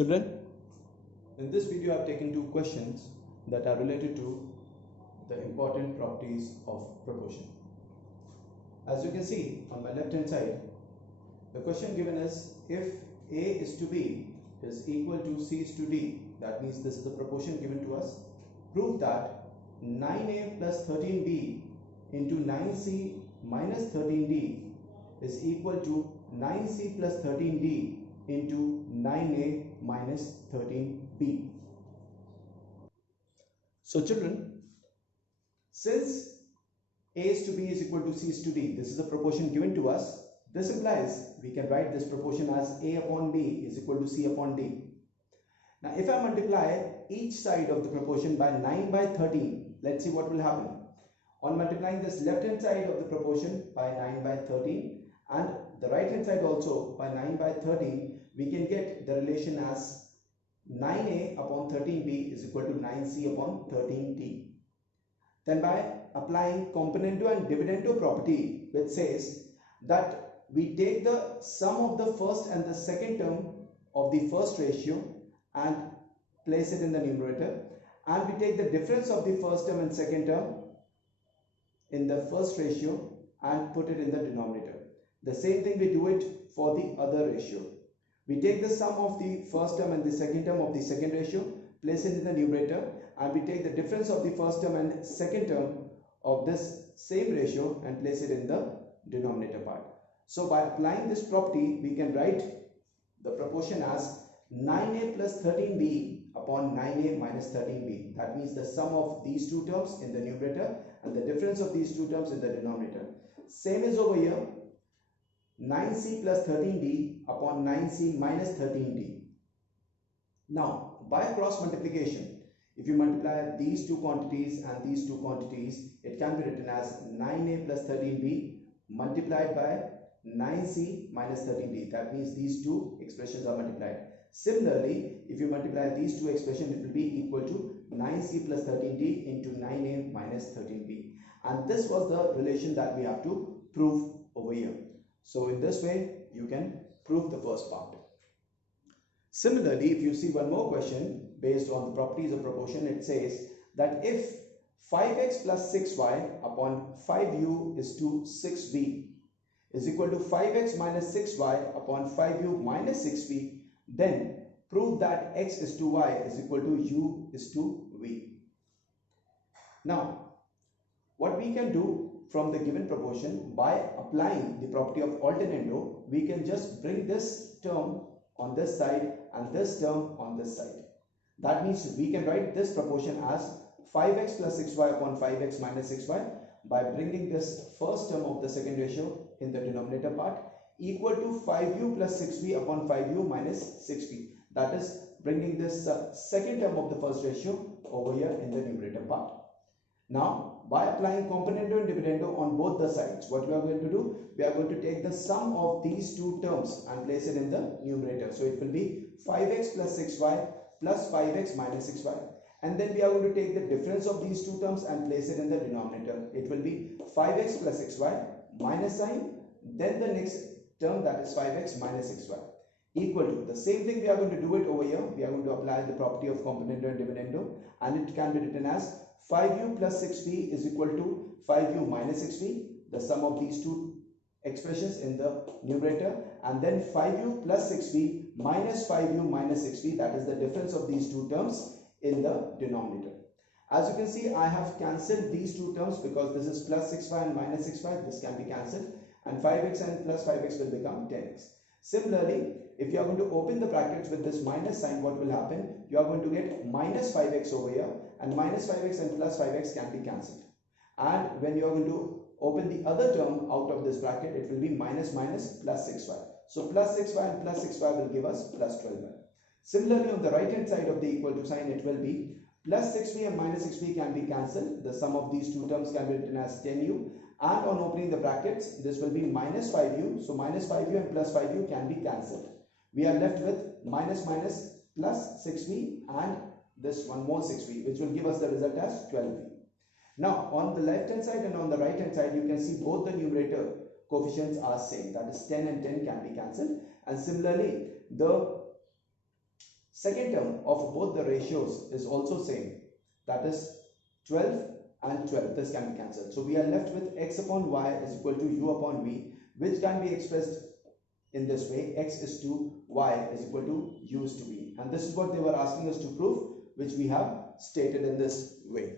Children, in this video I have taken two questions that are related to the important properties of proportion. As you can see on my left hand side, the question given is if A is to B is equal to C is to D, that means this is the proportion given to us. Prove that 9A plus 13B into 9C minus 13D is equal to 9C plus 13D into 9A minus 13B. So children, since A is to B is equal to C is to D, this is the proportion given to us. This implies we can write this proportion as A upon B is equal to C upon D. Now if I multiply each side of the proportion by 9 by 13, let's see what will happen. On multiplying this left hand side of the proportion by 9 by 13 and the right hand side also by 9 by 13, we can get the relation as 9A upon 13B is equal to 9C upon 13D. Then by applying componendo and dividendo property, which says that we take the sum of the first and the second term of the first ratio and place it in the numerator, and we take the difference of the first term and second term in the first ratio and put it in the denominator. The same thing we do it for the other ratio. We take the sum of the first term and the second term of the second ratio, place it in the numerator, and we take the difference of the first term and second term of this same ratio and place it in the denominator part. So by applying this property, we can write the proportion as 9A plus 13B upon 9A minus 13B. That means the sum of these two terms in the numerator and the difference of these two terms in the denominator. Same is over here, 9C plus 13D upon 9C minus 13D. Now by cross multiplication, if you multiply these two quantities and these two quantities, it can be written as 9A plus 13B multiplied by 9C minus 13D. That means these two expressions are multiplied. Similarly, if you multiply these two expressions, it will be equal to 9C plus 13D into 9A minus 13B. And this was the relation that we have to prove over here. So in this way, you can prove the first part. Similarly, if you see one more question based on the properties of proportion, it says that if 5x plus 6y upon 5u is to 6v is equal to 5x minus 6y upon 5u minus 6v, then prove that x is to y is equal to u is to v. Now, what we can do from the given proportion, by applying the property of alternando, we can just bring this term on this side and this term on this side. That means we can write this proportion as 5x plus 6y upon 5x minus 6y by bringing this first term of the second ratio in the denominator part equal to 5u plus 6v upon 5u minus 6v. That is bringing this second term of the first ratio over here in the numerator part. Now, by applying componendo and dividendo on both the sides, what we are going to do? We are going to take the sum of these two terms and place it in the numerator. So it will be 5x plus 6y plus 5x minus 6y. And then we are going to take the difference of these two terms and place it in the denominator. It will be 5x plus 6y minus sign, then the next term, that is 5x minus 6y, equal to the same thing. We are going to do it over here. We are going to apply the property of componendo and dividendo, and it can be written as 5u plus 6v is equal to 5u minus 6v, the sum of these two expressions in the numerator, and then 5u plus 6v minus 5u minus 6v, that is the difference of these two terms in the denominator. As you can see, I have cancelled these two terms because this is plus 6y and minus 6y. This can be cancelled, and 5x and plus 5x will become 10x. Similarly, if you are going to open the brackets with this minus sign, what will happen? You are going to get minus 5x over here, and minus 5x and plus 5x can be cancelled. And when you are going to open the other term out of this bracket, it will be minus minus plus 6y. So plus 6y and plus 6y will give us plus 12y. Similarly, on the right hand side of the equal to sign, it will be plus 6v and minus 6v can be cancelled. The sum of these two terms can be written as 10u. And on opening the brackets, this will be minus 5u. So minus 5u and plus 5u can be cancelled. We are left with minus minus plus 6v and this one more 6v, which will give us the result as 12v. Now on the left hand side and on the right hand side, you can see both the numerator coefficients are same. That is 10 and 10 can be cancelled. And similarly, the Second term of both the ratios is also same, that is 12 and 12. This can be cancelled. So we are left with x upon y is equal to u upon v, which can be expressed in this way: x is to y is equal to u is to v. And this is what they were asking us to prove, which we have stated in this way.